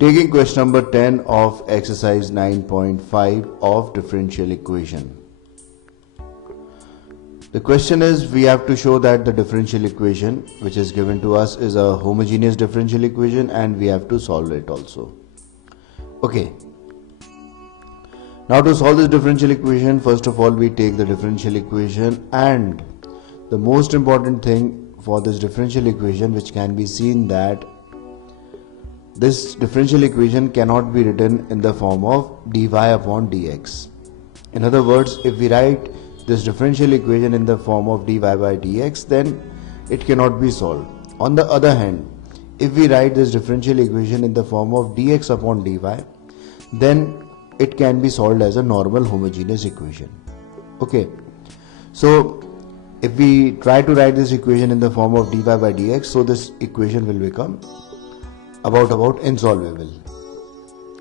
Taking question number 10 of exercise 9.5 of differential equation. The question is, we have to show that the differential equation which is given to us is a homogeneous differential equation and we have to solve it also. Okay. Now to solve this differential equation, first of all we take the differential equation, and the most important thing for this differential equation which can be seen that this differential equation cannot be written in the form of dy upon dx. In other words, if we write this differential equation in the form of dy by dx, then it cannot be solved. On the other hand, if we write this differential equation in the form of dx upon dy, then it can be solved as a normal homogeneous equation. Okay, so if we try to write this equation in the form of dy by dx, so this equation will become about insolvable.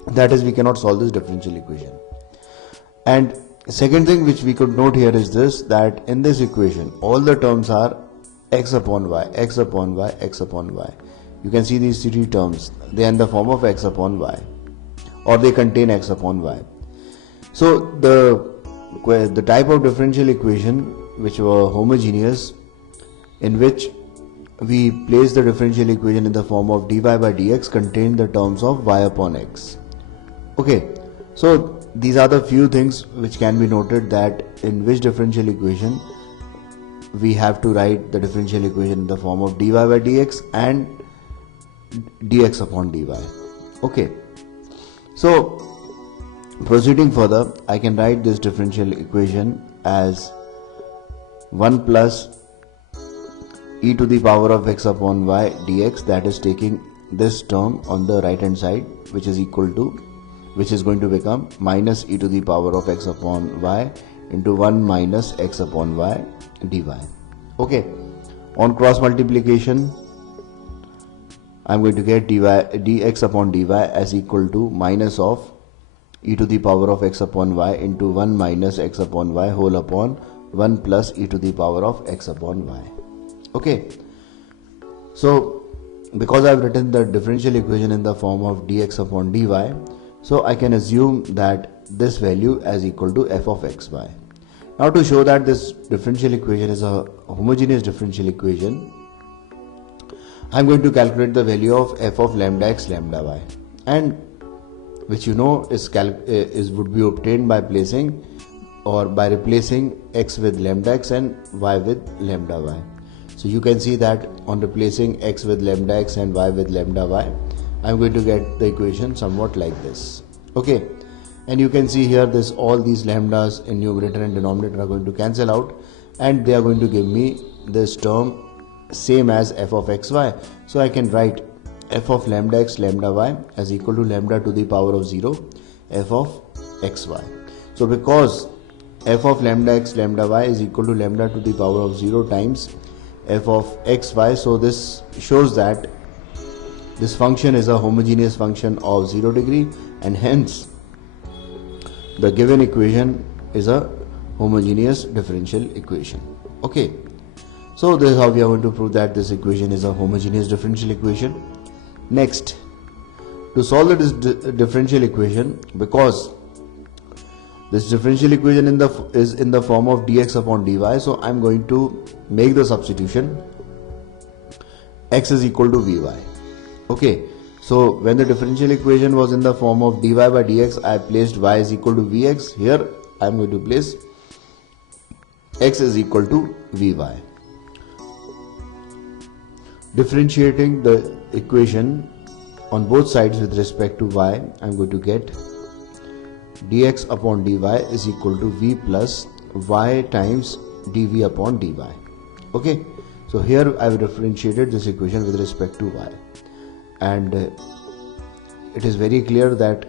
That is, we cannot solve this differential equation. And second thing which we could note here is this, that in this equation all the terms are x upon y, x upon y, x upon y. You can see these three terms, they are in the form of x upon y, or they contain x upon y. So the type of differential equation which were homogeneous, in which we place the differential equation in the form of dy by dx, contain the terms of y upon x. Okay, so these are the few things which can be noted, that in which differential equation we have to write the differential equation in the form of dy by dx and dx upon dy. Okay, so proceeding further, I can write this differential equation as 1 plus e to the power of x upon y dx, that is taking this term on the right hand side, which is going to become minus e to the power of x upon y into 1 minus x upon y dy. Okay, on cross multiplication I'm going to get dx upon dy as equal to minus of e to the power of x upon y into 1 minus x upon y whole upon 1 plus e to the power of x upon y. Okay, so because I have written the differential equation in the form of dx upon dy, so I can assume that this value is equal to f of xy. Now to show that this differential equation is a homogeneous differential equation, I am going to calculate the value of f of lambda x lambda y, and which you know would be obtained by replacing x with lambda x and y with lambda y. So you can see that on replacing x with lambda x and y with lambda y, I am going to get the equation somewhat like this. Okay, and you can see here this, all these lambdas in numerator and denominator are going to cancel out, and they are going to give me this term same as f of xy. So I can write f of lambda x lambda y as equal to lambda to the power of 0 f of xy. So because f of lambda x lambda y is equal to lambda to the power of 0 times f of xy, so this shows that this function is a homogeneous function of 0 degree, and hence the given equation is a homogeneous differential equation. Okay, so this is how we are going to prove that this equation is a homogeneous differential equation. Next, to solve this differential equation, because this differential equation is in the form of dx upon dy, so I am going to make the substitution x is equal to vy. Okay, so when the differential equation was in the form of dy by dx, I placed y is equal to vx. Here I am going to place x is equal to vy. Differentiating the equation on both sides with respect to y, I am going to get dx upon dy is equal to v plus y times dv upon dy. Okay, so here I have differentiated this equation with respect to y, and it is very clear that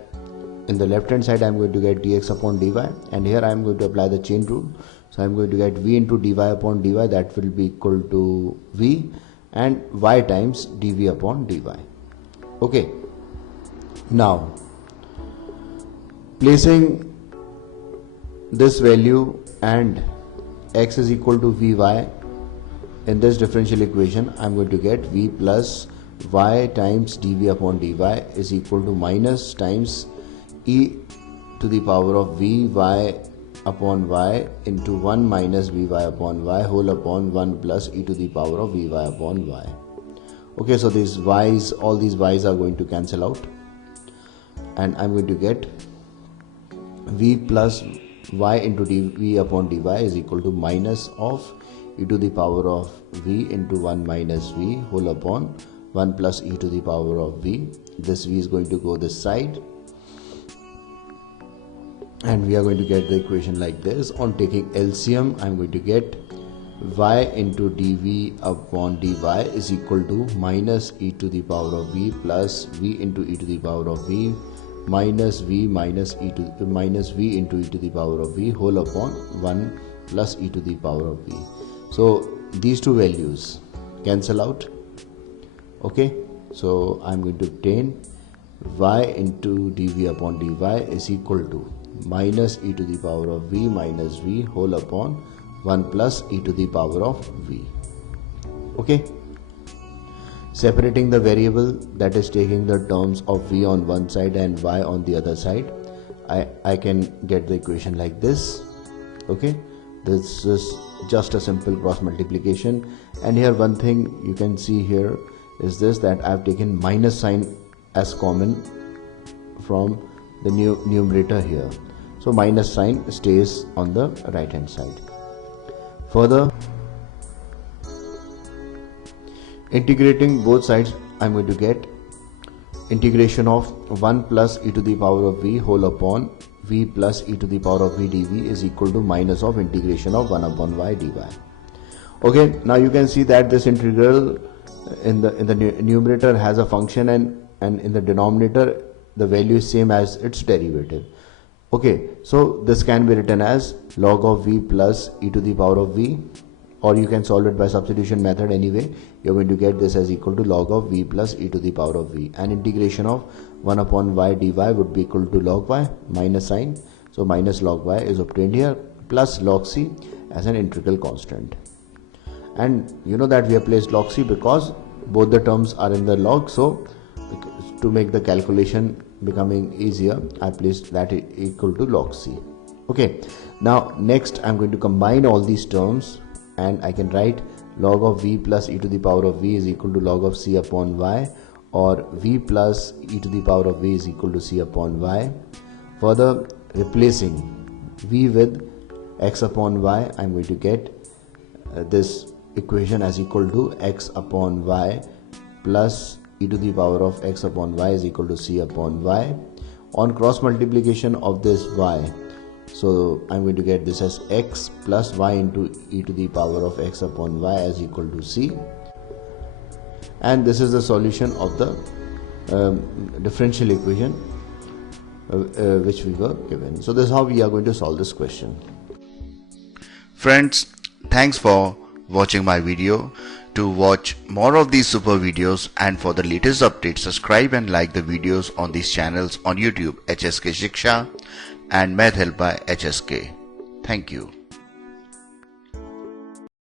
in the left hand side I am going to get dx upon dy, and here I am going to apply the chain rule. So I am going to get v into dy upon dy, that will be equal to v and y times dv upon dy. Okay, now placing this value and x is equal to vy in this differential equation, I am going to get v plus y times dv upon dy is equal to minus times e to the power of vy upon y into 1 minus vy upon y whole upon 1 plus e to the power of vy upon y. Okay, so these y's, all these y's are going to cancel out, and I'm going to get v plus y into dv upon dy is equal to minus of e to the power of v into 1 minus v whole upon 1 plus e to the power of v. This v is going to go this side, and we are going to get the equation like this. On taking LCM, I'm going to get y into dv upon dy is equal to minus e to the power of v plus v into e to the power of v minus v minus v into e to the power of v whole upon 1 plus e to the power of v. So these two values cancel out. Okay, so I'm going to obtain y into dv upon dy is equal to minus e to the power of v minus v whole upon 1 plus e to the power of v. Okay, separating the variable, that is taking the terms of v on one side and y on the other side, I can get the equation like this. Okay, this is just a simple cross multiplication, and here one thing you can see here is this, that I have taken minus sign as common from the numerator here, so minus sign stays on the right hand side. Further, integrating both sides, I'm going to get integration of 1 plus e to the power of v whole upon v plus e to the power of v dv is equal to minus of integration of 1 upon y dy. Okay, now you can see that this integral in the numerator has a function, and in the denominator the value is same as its derivative. Okay, so this can be written as log of v plus e to the power of v, or you can solve it by substitution method. Anyway, you're going to get this as equal to log of v plus e to the power of v, and integration of 1 upon y dy would be equal to log y minus sign, so minus log y is obtained here, plus log c as an integral constant. And you know that we have placed log c because both the terms are in the log, so to make the calculation becoming easier, I placed that equal to log c. Okay, now next I'm going to combine all these terms, and I can write log of v plus e to the power of v is equal to log of c upon y, or v plus e to the power of v is equal to c upon y. Further, replacing v with x upon y, I'm going to get this equation as equal to x upon y plus e to the power of x upon y is equal to c upon y. On cross multiplication of this y, so I'm going to get this as x plus y into e to the power of x upon y as equal to c, and this is the solution of the differential equation which we were given. So this is how we are going to solve this question. Friends, thanks for watching my video. To watch more of these super videos and for the latest updates, subscribe and like the videos on these channels on YouTube, HSK Shiksha and Math Help by HSK. Thank you.